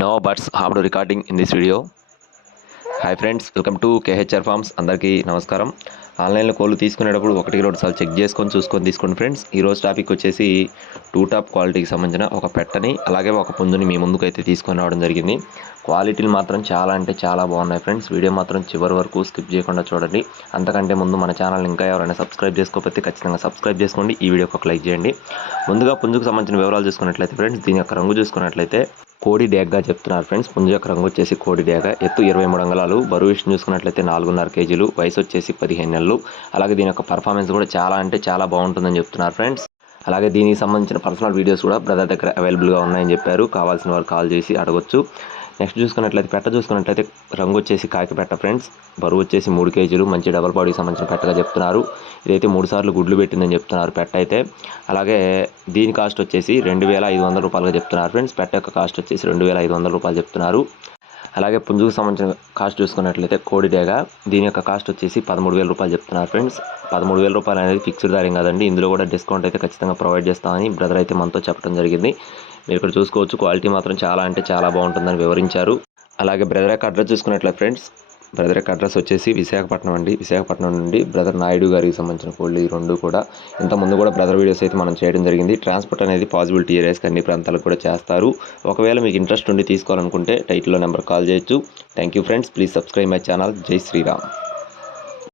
No buts harmed recording in this video. Hi friends, welcome to KHR forms. అందరికీ నమస్కారం. ఆన్లైన్లో కోళ్ళు తీసుకునేటప్పుడు 1-2 సార్లు చెక్ చేసుకొని చూసుకొని తీసుకోండి ఫ్రెండ్స్. ఈరోజు టాపిక్ వచ్చేసి టూ టాప్ క్వాలిటీకి సంబంధించిన ఒక పెట్టని అలాగే ఒక పుంజుని మీ ముందుకు అయితే తీసుకొని రావడం జరిగింది. క్వాలిటీలు మాత్రం చాలా అంటే చాలా బాగున్నాయి ఫ్రెండ్స్. వీడియో మాత్రం చివరి వరకు స్కిప్ చేయకుండా చూడండి. అంతకంటే ముందు మన ఛానల్ ఇంకా ఎవరైనా సబ్స్క్రైబ్ చేసుకోకపోతే ఖచ్చితంగా సబ్స్క్రైబ్ చేసుకోండి. ఈ వీడియోకి ఒక లైక్ చేయండి. ముందుగా పుంజుకు సంబంధించిన వివరాలు చూసుకున్నట్లయితే ఫ్రెండ్స్, దీని యొక్క రంగు చూసుకున్నట్లయితే కోడి డేగ్గా చెప్తున్నారు ఫ్రెండ్స్. పుంజు యొక్క రంగు వచ్చేసి కోడి డేగ, ఎత్తు 23 అంగుళాలు, బరువు విషయం చూసుకున్నట్లయితే 4.5 కేజీలు, వయసు వచ్చేసి 15 నెలలు. అలాగే దీని యొక్క పర్ఫార్మెన్స్ కూడా చాలా అంటే చాలా బాగుంటుందని చెప్తున్నారు ఫ్రెండ్స్. అలాగే దీనికి సంబంధించిన పర్సనల్ వీడియోస్ కూడా బ్రదర్ దగ్గర అవైలబుల్గా ఉన్నాయని చెప్పారు. కావాల్సిన వారు కాల్ చేసి అడగొచ్చు. నెక్స్ట్ చూసుకున్నట్లయితే పెట్ట చూసుకున్నట్లయితే రంగు వచ్చేసి కాకి పెట్ట ఫ్రెండ్స్. బరువు వచ్చేసి 3 కేజీలు, మంచి డబల్ బాడీకి సంబంధించిన పెట్టగా చెప్తున్నారు. ఇదైతే 3 సార్లు గుడ్లు పెట్టిందని చెప్తున్నారు పెట్ట అయితే. అలాగే దీని కాస్ట్ వచ్చేసి 2,500 రూపాయలుగా చెప్తున్నారు ఫ్రెండ్స్. పెట్ట యొక్క కాస్ట్ వచ్చేసి 2,500 రూపాయలు చెప్తున్నారు. అలాగే పుంజుకు సంబంధించిన కాస్ట్ చూసుకున్నట్లయితే కోడి డేగ, దీని యొక్క కాస్ట్ వచ్చేసి 13,000 రూపాయలు చెప్తున్నారు ఫ్రెండ్స్. 13,000 రూపాయలు అనేది ఫిక్స్డ్ ధర కాదండి, ఇందులో కూడా డిస్కౌంట్ అయితే ఖచ్చితంగా ప్రొవైడ్ చేస్తామని బ్రదర్ అయితే మనతో చెప్పడం జరిగింది. మీరు ఇక్కడ చూసుకోవచ్చు, క్వాలిటీ మాత్రం చాలా అంటే చాలా బాగుంటుందని వివరించారు. అలాగే బ్రదర్ యొక్క అడ్రస్ చూసుకున్నట్లయితే ఫ్రెండ్స్, బ్రదర్ యొక్క అడ్రస్ వచ్చేసి విశాఖపట్నం అండి. విశాఖపట్నం నుండి బ్రదర్ నాయుడు గారికి సంబంధించిన కోళ్ళు ఈ రెండు కూడా. ఇంతకుముందు కూడా బ్రదర్ వీడియోస్ అయితే మనం చేయడం జరిగింది. ట్రాన్స్పోర్ట్ అనేది పాసిబిలిటీ ఏరియాస్కి అన్ని ప్రాంతాలకు కూడా చేస్తారు. ఒకవేళ మీకు ఇంట్రెస్ట్ ఉండి తీసుకోవాలనుకుంటే టైటిల్లో నెంబర్ కాల్ చేయొచ్చు. Thank you friends, please subscribe my channel. జై శ్రీరామ్.